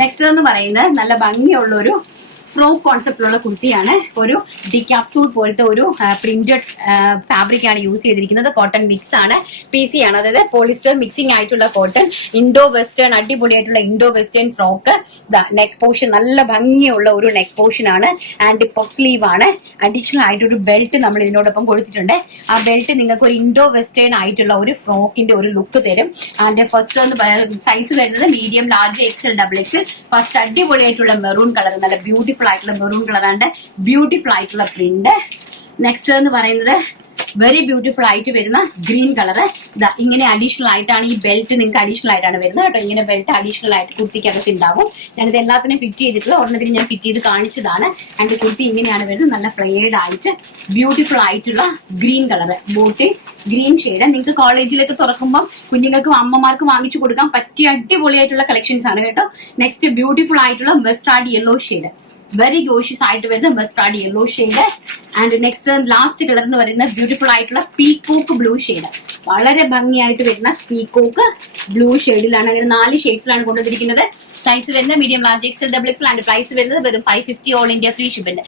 Next എന്ന് പറയുന്നത് നല്ല ഭംഗിയുള്ള ഒരു ഫ്രോക്ക് കോൺസെപ്റ്റിലുള്ള കുർത്തിയാണ്. ഒരു ഡിക്യാപ്സൂൾ പോലത്തെ ഒരു പ്രിന്റഡ് ഫാബ്രിക് ആണ് യൂസ് ചെയ്തിരിക്കുന്നത്. കോട്ടൺ മിക്സ് ആണ്, PC ആണ്, അതായത് പോളിസ്റ്റർ മിക്സിംഗ് ആയിട്ടുള്ള കോട്ടൺ. ഇൻഡോ വെസ്റ്റേൺ, അടിപൊളിയായിട്ടുള്ള Indo western frock. Neck portion നല്ല ഭംഗിയുള്ള ഒരു നെക്ക് പോർഷൻ ആണ്. ആൻഡ് പഫ് സ്ലീവ് ആണ്. അഡീഷണൽ ആയിട്ടൊരു ബെൽറ്റ് നമ്മൾ ഇതിനോടൊപ്പം കൊടുത്തിട്ടുണ്ട്. ആ ബെൽറ്റ് നിങ്ങൾക്ക് ഒരു ഇൻഡോ വെസ്റ്റേൺ ആയിട്ടുള്ള ഒരു ഫ്രോക്കിന്റെ ഒരു ലുക്ക് തരും. ആൻഡ് ഫസ്റ്റ് സൈസ് വരുന്നത് medium, large, XL, XXL. First അടിപൊളിയായിട്ടുള്ള മെറൂൺ കളർ, നല്ല ബ്യൂട്ടിഫുൾ ആയിട്ടുള്ള മെറൂൺ കളറാണ്. ബ്യൂട്ടിഫുൾ ആയിട്ടുള്ള പ്രിന്റ്. നെക്സ്റ്റ് എന്ന് പറയുന്നത് വെരി ബ്യൂട്ടിഫുൾ ആയിട്ട് വരുന്ന ഗ്രീൻ കളർ. ഇങ്ങനെ അഡീഷണൽ ആയിട്ടാണ് ഈ ബെൽറ്റ് നിങ്ങൾക്ക് അഡീഷണൽ ആയിട്ടാണ് വരുന്നത് കേട്ടോ. ഇങ്ങനെ ബെൽറ്റ് അഡീഷണൽ ആയിട്ട് കുർത്തിക്കകത്ത് ഉണ്ടാവും. ഞാനിത് എല്ലാത്തിനും ഫിറ്റ് ചെയ്തിട്ടുള്ള ഒരെണ്ണത്തിന് ഞാൻ ഫിറ്റ് ചെയ്ത് കാണിച്ചതാണ്. ആൻഡ് കുർത്തി ഇങ്ങനെയാണ് വരുന്നത്. നല്ല ഫ്ലെയർഡ് ആയിട്ട് ബ്യൂട്ടിഫുൾ ആയിട്ടുള്ള green colour, bottle green shade. നിങ്ങൾക്ക് കോളേജിലേക്ക് തുറക്കുമ്പോൾ കുഞ്ഞുങ്ങൾക്കും അമ്മമാർക്കും വാങ്ങിച്ചു കൊടുക്കാൻ പറ്റിയ അടിപൊളിയായിട്ടുള്ള കളക്ഷൻസ് ആണ് കേട്ടോ. നെക്സ്റ്റ് ബ്യൂട്ടിഫുൾ ആയിട്ടുള്ള mustard yellow shade, very gorgeous ആയിട്ട് വരുന്ന mustard yellow shade. And next last colour എന്ന് പറയുന്നത് ബ്യൂട്ടിഫുൾ ആയിട്ടുള്ള പീകോക്ക് ബ്ലൂ ഷെയ്ഡ്. വളരെ ഭംഗിയായിട്ട് വരുന്ന പീകോക്ക് ബ്ലൂ ഷെയ്ഡിലാണ്. അങ്ങനെ 4 ഷെയ്ഡ്സിലാണ് കൊണ്ടുവന്നിരിക്കുന്നത്. സൈസ് വരുന്നത് medium, large, XL, XXL. And price വരുന്നത് വെറും 550, ഓൾ ഇന്ത്യ ഫ്രീ ഷിപ്പിന്റെ.